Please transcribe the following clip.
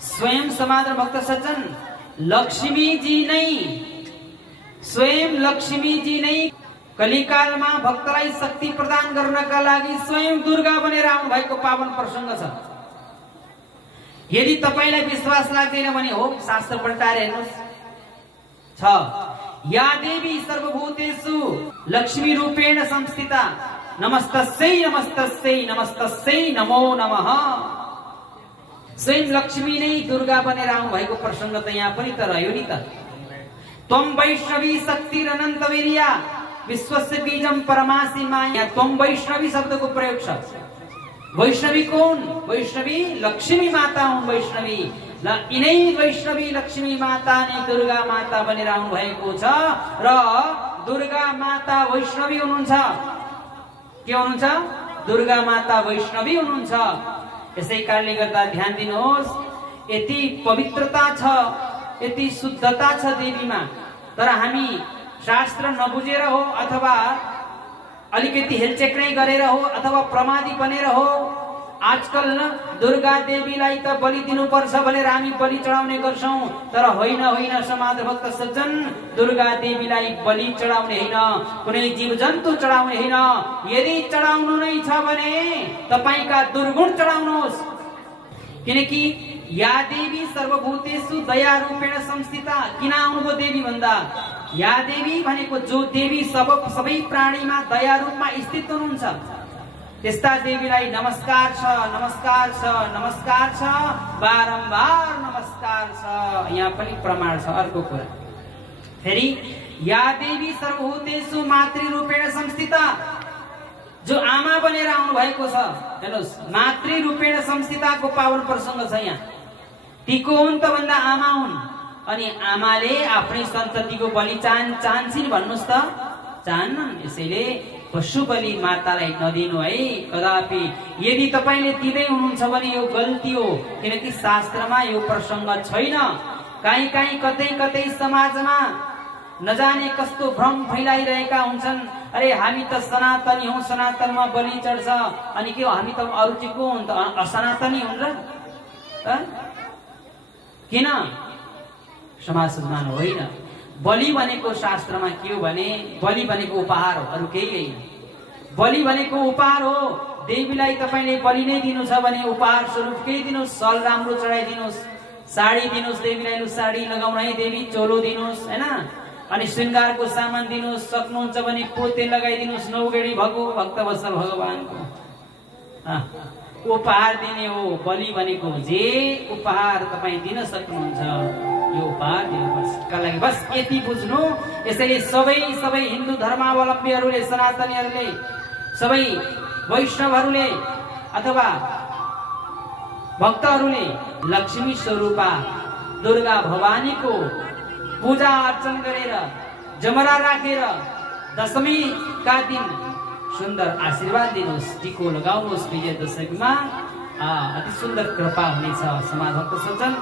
स्वयं समाज भक्त सज्जन लक्ष्मी जी नै, स्वयं लक्ष्मी जी नै कलिकालमा भक्तलाई शक्ति प्रदान गर्नका लागि स्वयं दुर्गा बनेर आउनु भएको पावन प्रसंग छ। यदि तपाईलाई विश्वास लाग्दैन भने हो शास्त्र पल्टाएर हेर्नुस् छ। या देवी सर्वभूतेषु लक्ष्मी रूपेण संस्थिता नमस्तस्यै नमस्तस्यै नमस्तस्यै नमो नमः। स्वयं लक्ष्मी नै दुर्गा बनेर आउनु भएको प्रसंग त यहाँ पनि त रह्यो नि त। त्वं वैष्णवी शक्तिरनन्त वीर्या विश्वस्य बीजम परमासी माया। त्वं वैष्णवी शब्दको प्रयोग छ। वैष्णवी कौन? वैष्णवी लक्ष्मी माता हुन्। वैष्णवी यिनै वैष्णवी लक्ष्मी माता नै दुर्गा माता बनेर आउनु भएको छ र दुर्गा माता वैष्णवी हुनुहुन्छ। के हुनुहुन्छ? दुर्गा माता वैष्णवी हुनुहुन्छ। यसै कारणले गर्दा ध्यान दिनुहोस्, यति पवित्रता छ, यति शुद्धता छ देवीमा, तर हामी शास्त्र नबुझेर हो अथवा अलिकति हेलचेक नै गरेर हो अथवा प्रमादी बनेर हो आजकल न दुर्गा देवीलाई त बलि दिनुपर्छ भनेर हामी बलि चढाउने गर्छौं। तर होइन होइन समाज भक्त सज्जन, दुर्गा देवीलाई बलि चढाउने होइन, कुनै जीव जन्तु चढाउने होइन। यदि चढाउनु नै छ भने तपाईका दुर्गुण चढाउनुहोस्। किनकि या देवी सर्वभूतेषु दया रूपेण संस्थिता। किन आउनुभयो देवी भन्दा? या देवी भनेको जो देवी सबै प्राणीमा दया रूपमा स्थित हुनुहुन्छ त्यस्ता देवीलाई नमस्कार छ, नमस्कार छ, नमस्कार छ, बारम्बार नमस्कार छ। यहाँ पनि प्रमाण छ। अर्को कुरा फेरि या देवी सर्वभूतेषु मातृ रूपेण संस्थिता। जो आमा बनेर आउनु भएको छ, हेर्नुहोस्, मातृ रूपेण संस्थिताको पावन प्रसंग छ यहाँ। ती को हुन् त भन्दा आमा हुन्। अनि आमाले आफ्नै सन्ततिको बलि चाहन्छन् भन्नुस् त? चाहन्नन्। यसैले पशु बलि मातालाई नदिनु है कदापि। यदि तपाईले दिँदै हुनुहुन्छ भने यो गल्ती हो, किनकि शास्त्रमा यो प्रसंग छैन। कहीँ कहीँ कतै कतै समाजमा नजाने कस्तो भ्रम फैलाइरहेका हुन्छन्। अरे हामी त सनातनी हौं, सनातनमा बलि चढ्छ। अनि के हो, हामी त अरु चाहिँ को हुन् त? असनातनी हुन् र? किन? समाजमा होइन। बलि भनेको शास्त्रमा के हो भने बलि भनेको उपहार हो, अरु केही होइन। बलि भनेको उपहार हो। देवीलाई तपाईले बलि नै दिनु छ भने उपहार स्वरूप केही दिनुस्। सल राम्रो चढाइदिनुस्, साडी दिनुस् देवीलाई, लु साडी लगाउन है देवी, चोलो दिनुस् हैन, अनि श्रृंगारको सामान दिनुस्। सक्नुहुन्छ भने पोते लगाइदिनुस्, नौगेडी भगो भक्तवत्सल भगवानको उपहार दिने हो बलि भनेको। जे उपहार तपाई दिन सक्नुहुन्छ यो उपहार दिनुपर्छ का लागि बस यति बुझ्नु। यसैले सबै हिन्दू धर्मावलम्बीहरूले, सनातनीहरूले, सबै वैष्णवहरूले अथवा भक्तहरूले लक्ष्मी स्वरूपा दुर्गा भवानीको पूजा अर्चन गरेर जमरा राखेर दशमी का दिन सुन्दर आशीर्वाद दिनुहोस्, टिको लगाउनुहोस्। विजय दशमीमा अति सुन्दर कृपा हुनेछ समाज भक्त सज्जन।